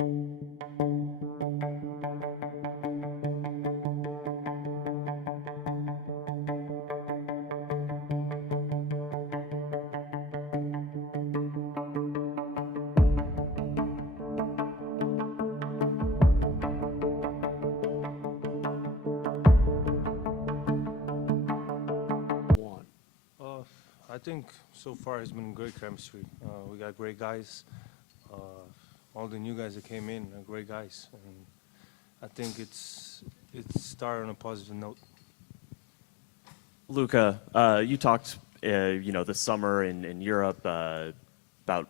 I think so far it's been great chemistry. We got great guys. All the new guys that came in are great guys, and I think it's started on a positive note. Luka, you talked, this summer in Europe about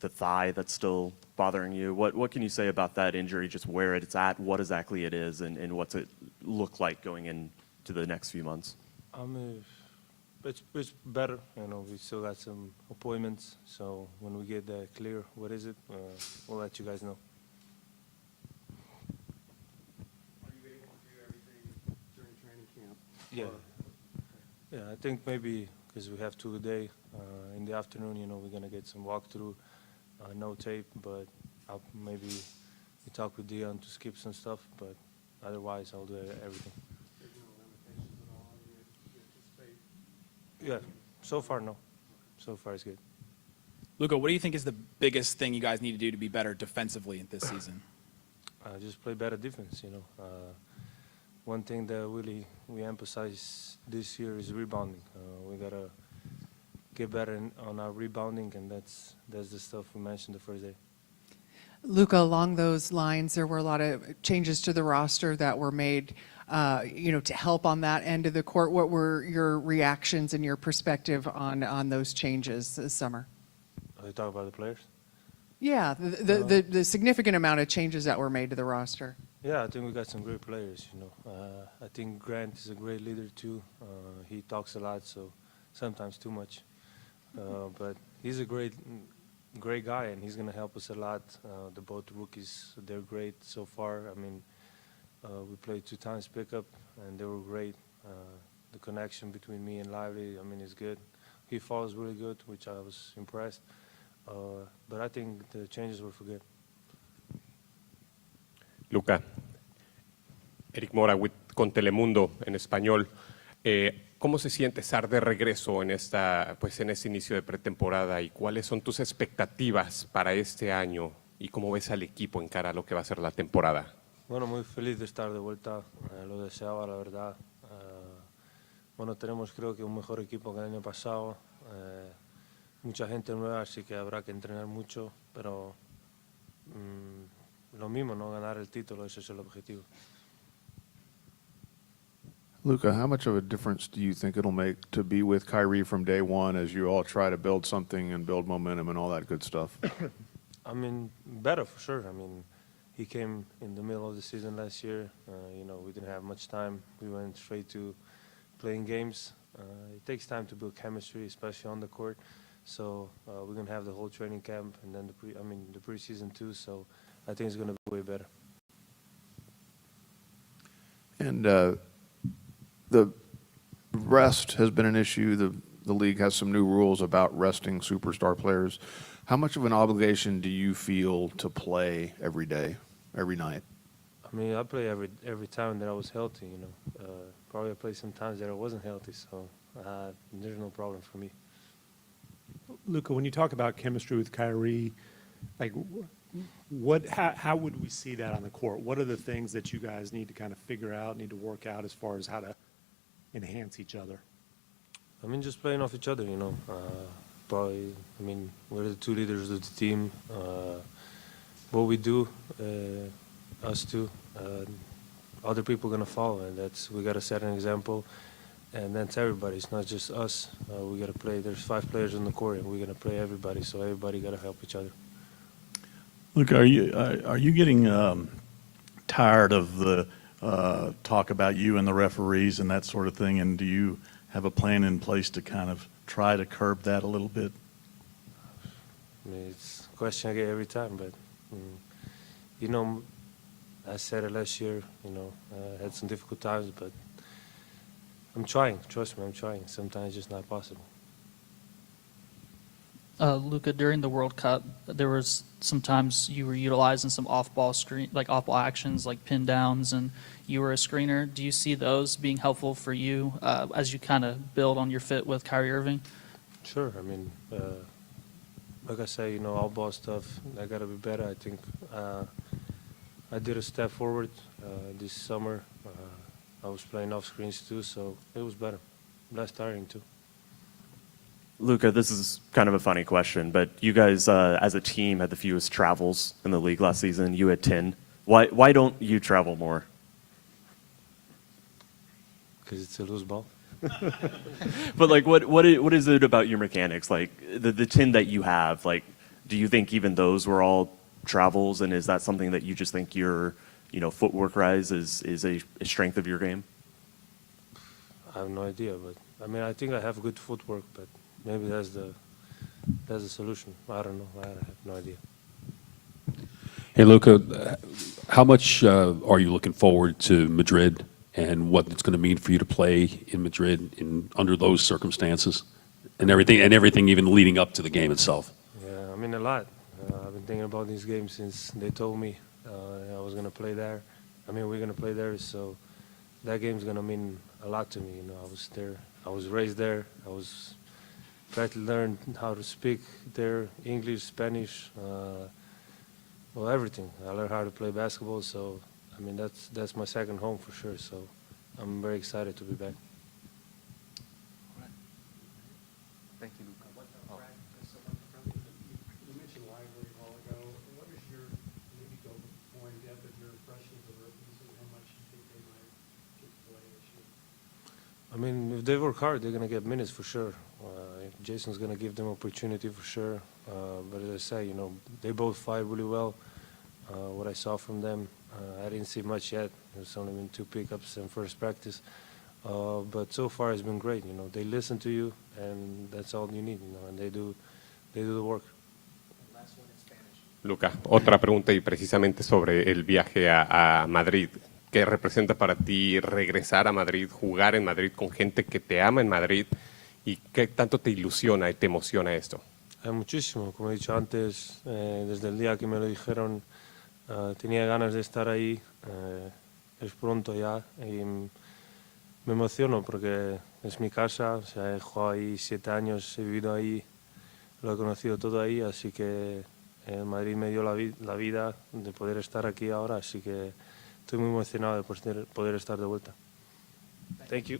the thigh that's still bothering you. What can you say about that injury? Just where it's at, what exactly it is, and what's it look like going into the next few months? It's better. We still got some appointments, so when we get that clear, what is it, we'll let you guys know. Are you able to do everything during training camp? Yeah, I think maybe because we have two a day, in the afternoon, we're going to get some walkthrough, no tape, but I'll maybe we talk with Dion to skip some stuff, but otherwise I'll do everything. There's no limitations at all? You anticipate? Yeah, so far, no. So far, it's good. Luka, what do you think is the biggest thing you guys need to do to be better defensively this season? Just play better defense, One thing that really we emphasize this year is rebounding. We got to get better on our rebounding, and that's the stuff we mentioned the first day. Luka, along those lines, there were a lot of changes to the roster that were made, to help on that end of the court. What were your reactions and your perspective on those changes this summer? Are you talking about the players? Yeah, the significant amount of changes that were made to the roster. Yeah, I think we got some great players, I think Grant is a great leader too. He talks a lot, so sometimes too much. But he's a great guy, and he's going to help us a lot. The both rookies, they're great so far. We played 2 times pickup, and they were great. The connection between me and Lively, is good. He falls really good, which I was impressed. But I think the changes were for good. Luka, Eric Mora con Telemundo en español. ¿Cómo se siente estar de regreso en ese inicio de pretemporada, y cuáles son tus expectativas para este año y cómo ves al equipo en cara a lo que va a ser la temporada? Bueno, muy feliz de estar de vuelta. Lo deseaba, la verdad. Tenemos creo que un mejor equipo que el año pasado. Mucha gente nueva, así que habrá que entrenar mucho, pero lo mismo, ¿no? Ganar el título, ese es el objetivo. Luka, how much of a difference do you think it'll make to be with Kyrie from day one as you all try to build something and build momentum and all that good stuff? Better for sure. He came in the middle of the season last year. We didn't have much time. We went straight to playing games. It takes time to build chemistry, especially on the court. So we're going to have the whole training camp and then the preseason too. So I think it's going to be way better. And the rest has been an issue. The league has some new rules about resting superstar players. How much of an obligation do you feel to play every day, every night? I play every time that I was healthy, Probably I play some times that I wasn't healthy, so there's no problem for me. Luka, when you talk about chemistry with Kyrie, how would we see that on the court? What are the things that you guys need to kind of figure out, need to work out as far as how to enhance each other? Just playing off each other, Probably, we're the 2 leaders of the team. What we do, us two, other people are going to follow, and we got to set an example. And that's everybody. It's not just us. We got to play. There's 5 players on the court, and we're going to play everybody. So everybody got to help each other. Look, are you getting tired of the talk about you and the referees and that sort of thing? And do you have a plan in place to kind of try to curb that a little bit? It's a question I get every time, but I said it last year. I had some difficult times, but I'm trying. Trust me, I'm trying. Sometimes it's just not possible. Luka, during the World Cup, there was sometimes you were utilizing some off-ball off-ball actions like pin downs, and you were a screener. Do you see those being helpful for you as you kind of build on your fit with Kyrie Irving? Sure. I mean, like I say, all ball stuff, I got to be better. I think I did a step forward this summer. I was playing off screens too, so it was better. Less tiring too. Luka, this is kind of a funny question, but you guys, as a team, had the fewest travels in the league last season. You had 10. Why don't you travel more? Because it's a loose ball. But like, what is it about your mechanics? Like the 10 that you have, like, do you think even those were all travels, and is that something that you just think your, footwork rise is a strength of your game? I have no idea, but I mean, I think I have good footwork, but maybe that's the solution. I don't know. I have no idea. Hey, Luka, how much are you looking forward to Madrid and what it's going to mean for you to play in Madrid under those circumstances and everything even leading up to the game itself? Yeah, I mean a lot. I've been thinking about these games since they told me I was going to play there. I mean, we're going to play there, so that game's going to mean a lot to me. I was there. I was raised there. I was trying to learn how to speak there, English, Spanish, well, everything. I learned how to play basketball, so I mean that's my second home for sure. So I'm very excited to be back. Thank you, Luka. You mentioned Lively a while ago. What is your, maybe go more in depth of your impressions of rookies and how much you think they might get to play this year? I mean, if they work hard, they're going to get minutes for sure. Jason's going to give them opportunity for sure. But as I say, they both fight really well. What I saw from them, I didn't see much yet. There's only been 2 pickups and first practice. But so far it's been great. They listen to you, and that's all you need. And they do the work. Luka, otra pregunta y precisamente sobre el viaje a Madrid. ¿Qué representa para ti regresar a Madrid, jugar en Madrid con gente que te ama en Madrid? ¿Y qué tanto te ilusiona y te emociona esto? Muchísimo, como he dicho antes, desde el día que me lo dijeron, tenía ganas de estar ahí, es pronto ya, y me emociono porque es mi casa, o sea, he jugado ahí 7 años, he vivido ahí, lo he conocido todo ahí, así que Madrid me dio la vida de poder estar aquí ahora, así que estoy muy emocionado de poder estar de vuelta. Thank you.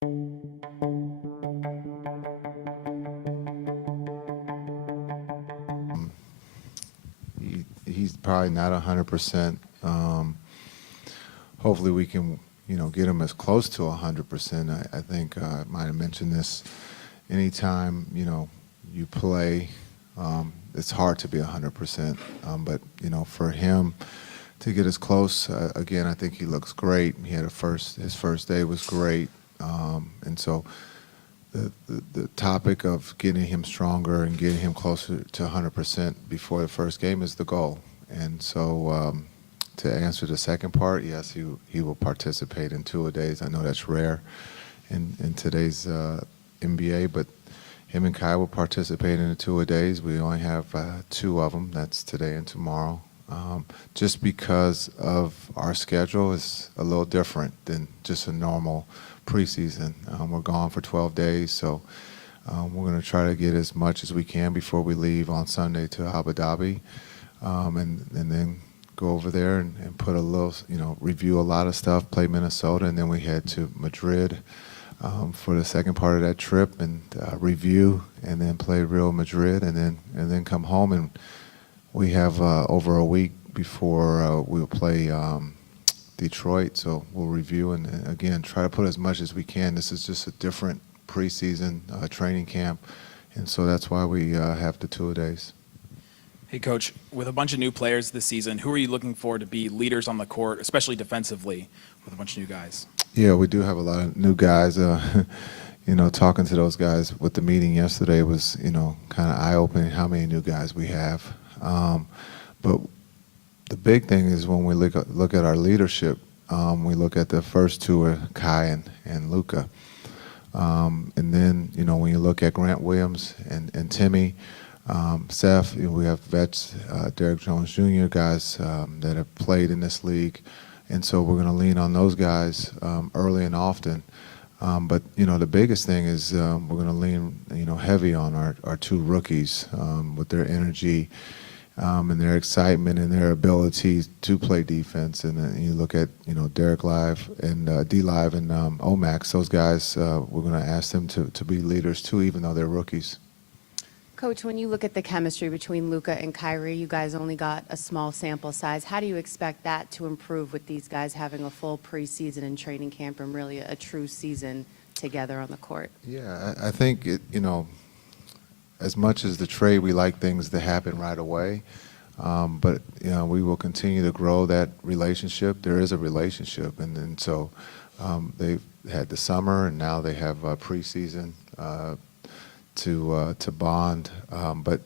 He's probably not 100%. Hopefully we can, get him as close to 100%. I think I might have mentioned this. Anytime, you play, it's hard to be 100%. But, for him to get as close, again, I think he looks great. He had his first day was great. And so the topic of getting him stronger and getting him closer to 100% before the first game is the goal. And so to answer the second part, yes, he will participate in two-a-days. I know that's rare in today's NBA, but him and Kai will participate in the two-a-days. We only have 2 of them. That's today and tomorrow. Just because of our schedule is a little different than just a normal preseason. We're gone for 12 days, so we're going to try to get as much as we can before we leave on Sunday to Abu Dhabi, and then go over there and put a little, review a lot of stuff, play Minnesota, and then we head to Madrid for the second part of that trip and review, and then play Real Madrid, and then come home. And we have over a week before we'll play Detroit, so we'll review and again try to put as much as we can. This is just a different preseason training camp, and so that's why we have the two-a-days. Hey, Coach, with a bunch of new players this season, who are you looking for to be leaders on the court, especially defensively, with a bunch of new guys? Yeah, we do have a lot of new guys. Talking to those guys with the meeting yesterday was, kind of eye-opening how many new guys we have. But the big thing is when we look at our leadership, we look at the first two are Kai and Luka. And then, when you look at Grant Williams and Timmy, Seth, we have vets, Derek Jones Jr., guys that have played in this league. And so we're going to lean on those guys early and often. But, the biggest thing is we're going to lean, heavy on our 2 rookies with their energy and their excitement and their ability to play defense. And then you look at, Derek Live and D-Live and Omax, those guys, we're going to ask them to be leaders too, even though they're rookies. Coach, when you look at the chemistry between Luka and Kyrie, you guys only got a small sample size. How do you expect that to improve with these guys having a full preseason and training camp and really a true season together on the court? Yeah, I think, as much as the trade, we like things to happen right away. But, we will continue to grow that relationship. There is a relationship. And so they've had the summer, and now they have preseason to bond. But,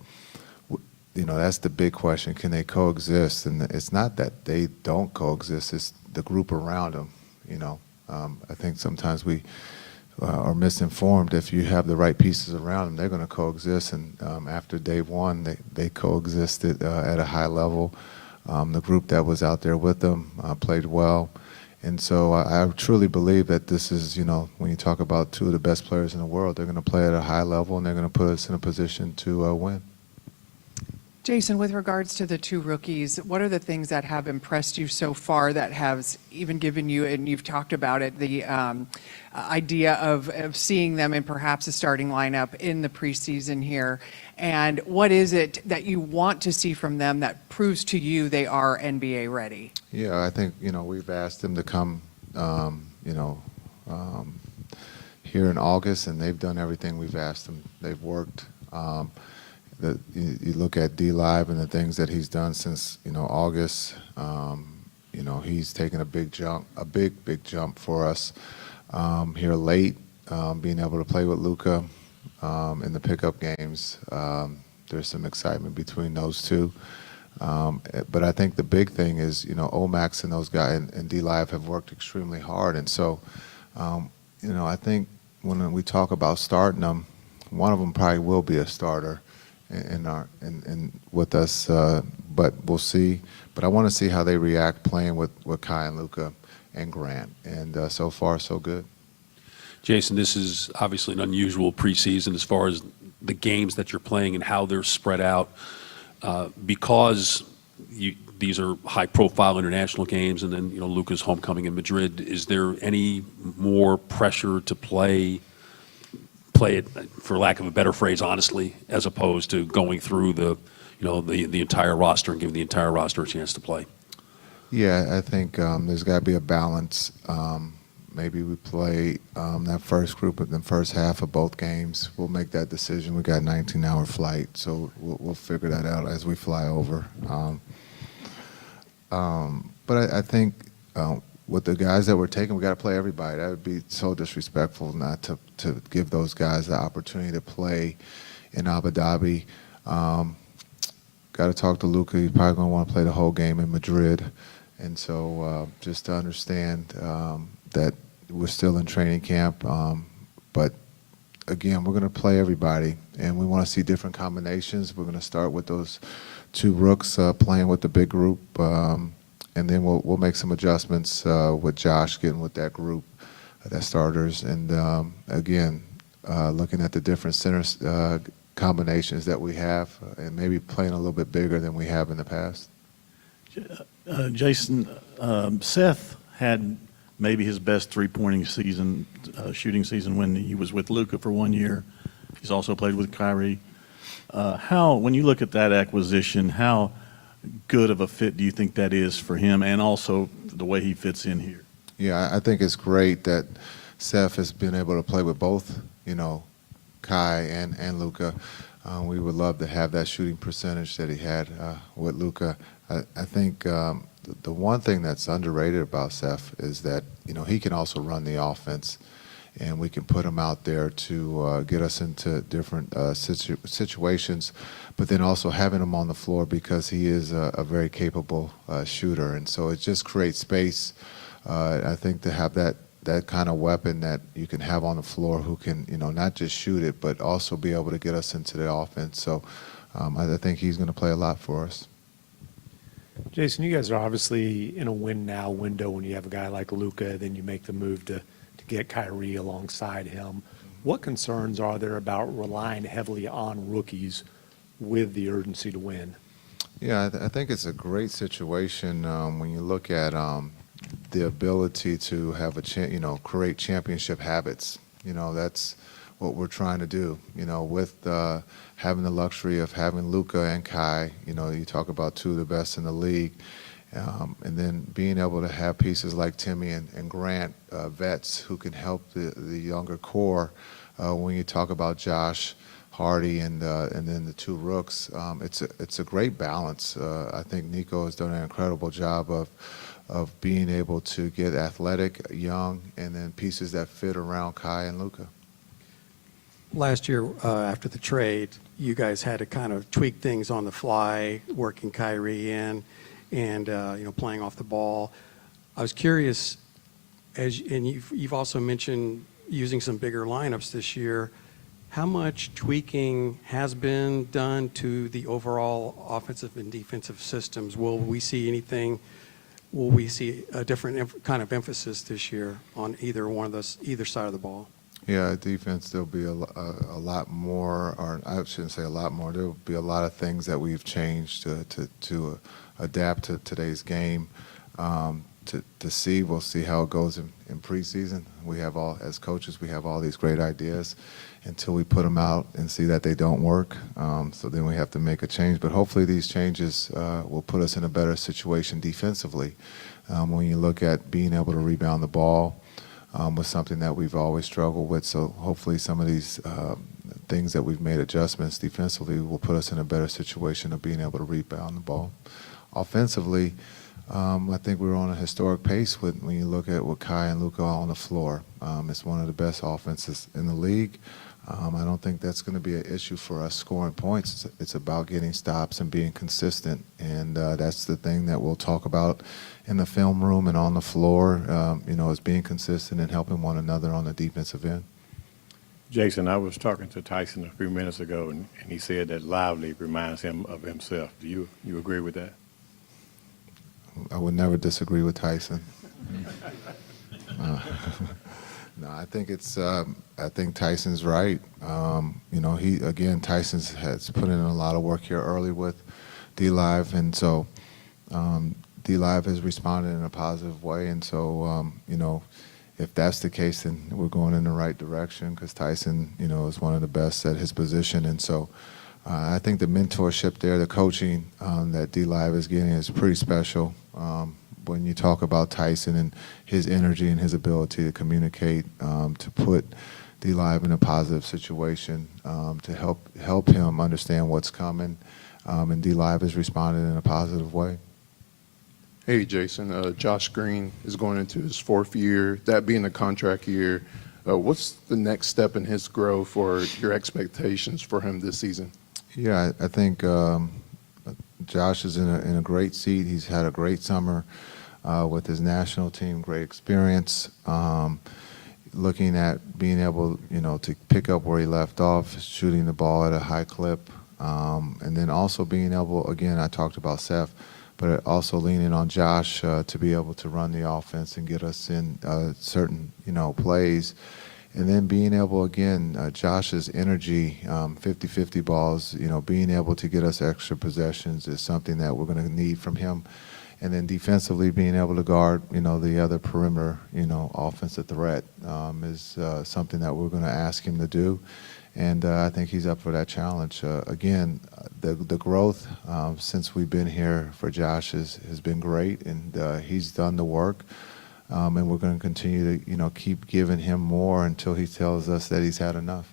that's the big question. Can they coexist? And it's not that they don't coexist. It's the group around them, I think sometimes we are misinformed. If you have the right pieces around them, they're going to coexist. And after day one, they coexisted at a high level. The group that was out there with them played well. And so I truly believe that this is, when you talk about 2 of the best players in the world, they're going to play at a high level, and they're going to put us in a position to win. Jason, with regards to the 2 rookies, what are the things that have impressed you so far that has even given you, and you've talked about it, the idea of seeing them in perhaps a starting lineup in the preseason here? And what is it that you want to see from them that proves to you they are NBA ready? Yeah, I think, we've asked them to come, here in August, and they've done everything we've asked them. They've worked. You look at D-Live and the things that he's done since, August. He's taken a big jump for us here late, being able to play with Luka in the pickup games. There's some excitement between those 2. But I think the big thing is, Omax and those guys and D-Live have worked extremely hard. And so, I think when we talk about starting them, one of them probably will be a starter in with us, but we'll see. But I want to see how they react playing with Kai and Luka and Grant. And so far, so good. Jason, this is obviously an unusual preseason as far as the games that you're playing and how they're spread out. Because these are high-profile international games, and then Luka's homecoming in Madrid. Is there any more pressure to play it, for lack of a better phrase, honestly, as opposed to going through the entire roster and giving the entire roster a chance to play? Yeah, I think there's got to be a balance. Maybe we play that first group in the first half of both games. We'll make that decision. We got a 19-hour flight, so we'll figure that out as we fly over. But I think with the guys that we're taking, we got to play everybody. That would be so disrespectful not to give those guys the opportunity to play in Abu Dhabi. Got to talk to Luka. He's probably going to want to play the whole game in Madrid. And so just to understand that we're still in training camp. But again, we're going to play everybody, and we want to see different combinations. We're going to start with those two rooks playing with the big group, and then we'll make some adjustments with Josh getting with that group, that starters. And again, looking at the different centers combinations that we have, and maybe playing a little bit bigger than we have in the past. Jason, Seth had maybe his best three-pointing season, shooting season when he was with Luka for 1 year. He's also played with Kyrie. When you look at that acquisition, how good of a fit do you think that is for him, and also the way he fits in here? Yeah, I think it's great that Seth has been able to play with both, Kai and Luka. We would love to have that shooting percentage that he had with Luka. I think the one thing that's underrated about Seth is that he can also run the offense, and we can put him out there to get us into different situations, but then also having him on the floor because he is a very capable shooter, and so it just creates space. I think to have that kind of weapon that you can have on the floor who can not just shoot it but also be able to get us into the offense. So I think he's going to play a lot for us. Jason, you guys are obviously in a win-now window when you have a guy like Luka, then you make the move to get Kyrie alongside him. What concerns are there about relying heavily on rookies with the urgency to win? Yeah, I think it's a great situation when you look at the ability to have create championship habits. That's what we're trying to do. With having the luxury of having Luka and Kai. You talk about two of the best in the league, and then being able to have pieces like Timmy and Grant, vets who can help the younger core. When you talk about Josh, Hardy, and then the two rooks, it's a great balance. I think Nico has done an incredible job of being able to get athletic, young, and then pieces that fit around Kai and Luka. Last year, after the trade, you guys had to kind of tweak things on the fly, working Kyrie in, and playing off the ball. I was curious, and you've also mentioned using some bigger lineups this year. How much tweaking has been done to the overall offensive and defensive systems? Will we see anything? Will we see a different kind of emphasis this year on either side of the ball? Yeah, defense, there'll be a lot more, or I shouldn't say a lot more, there'll be a lot of things that we've changed to adapt to today's game. To see, we'll see how it goes in preseason. As coaches, we have all these great ideas until we put them out and see that they don't work. So then we have to make a change. But hopefully these changes will put us in a better situation defensively. When you look at being able to rebound the ball, was something that we've always struggled with. So hopefully some of these things that we've made adjustments defensively will put us in a better situation of being able to rebound the ball. Offensively, I think we're on a historic pace when you look at what Kai and Luka are on the floor. It's one of the best offenses in the league. I don't think that's going to be an issue for us scoring points. It's about getting stops and being consistent, and that's the thing that we'll talk about in the film room and on the floor, is being consistent and helping one another on the defensive end. Jason, I was talking to Tyson a few minutes ago, and he said that Lively reminds him of himself. Do you agree with that? I would never disagree with Tyson. No, I think Tyson's right. Tyson has put in a lot of work here early with D-Live, and so D-Live has responded in a positive way, and so, you know, if that's the case, then we're going in the right direction because Tyson, you know, is one of the best at his position. And so I think the mentorship there, the coaching that D-Live is getting is pretty special. When you talk about Tyson and his energy and his ability to communicate, to put D-Live in a positive situation, to help him understand what's coming, and D-Live has responded in a positive way. Hey, Jason. Josh Green is going into his 4th year, that being a contract year. What's the next step in his growth or your expectations for him this season? Yeah, I think Josh is in a great seat. He's had a great summer with his national team, great experience. Looking at being able, you know, to pick up where he left off, shooting the ball at a high clip, and then also being able, again, I talked about Seth, but also leaning on Josh to be able to run the offense and get us in certain, you know, plays. And then being able, again, Josh's energy, 50-50 balls, you know, being able to get us extra possessions is something that we're going to need from him. And then defensively being able to guard, you know, the other perimeter, you know, offensive threat is something that we're going to ask him to do. And I think he's up for that challenge. Again, the growth since we've been here for Josh has been great, and he's done the work. And we're going to continue to, you know, keep giving him more until he tells us that he's had enough.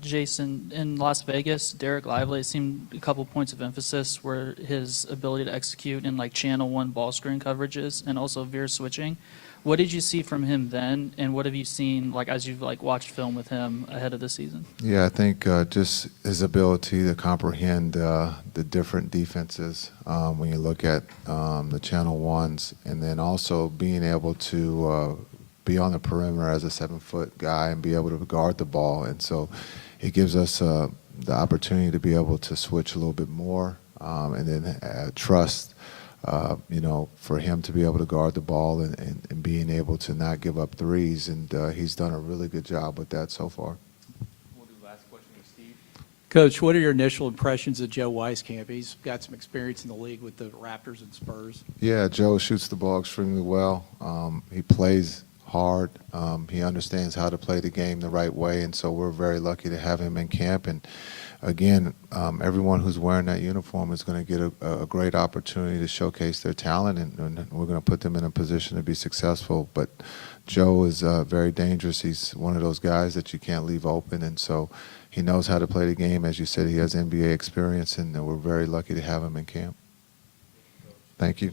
Jason, in Las Vegas, Derek Lively, it seemed a couple points of emphasis were his ability to execute in like channel 1 ball screen coverages and also veer switching. What did you see from him then, and what have you seen like as you've like watched film with him ahead of the season? Yeah, I think just his ability to comprehend the different defenses when you look at the channel 1s, and then also being able to be on the perimeter as a 7-foot guy and be able to guard the ball. And so it gives us the opportunity to be able to switch a little bit more, and then trust, you know, for him to be able to guard the ball and being able to not give up threes. And he's done a really good job with that so far. We'll do last question with Steve. Coach, what are your initial impressions of Joe Wieskamp? He's got some experience in the league with the Raptors and Spurs. Yeah, Joe shoots the ball extremely well. He plays hard. He understands how to play the game the right way, and so we're very lucky to have him in camp. And again, everyone who's wearing that uniform is going to get a great opportunity to showcase their talent, and we're going to put them in a position to be successful. But Joe is very dangerous. He's one of those guys that you can't leave open, and so he knows how to play the game. As you said, he has NBA experience, and we're very lucky to have him in camp. Thank you.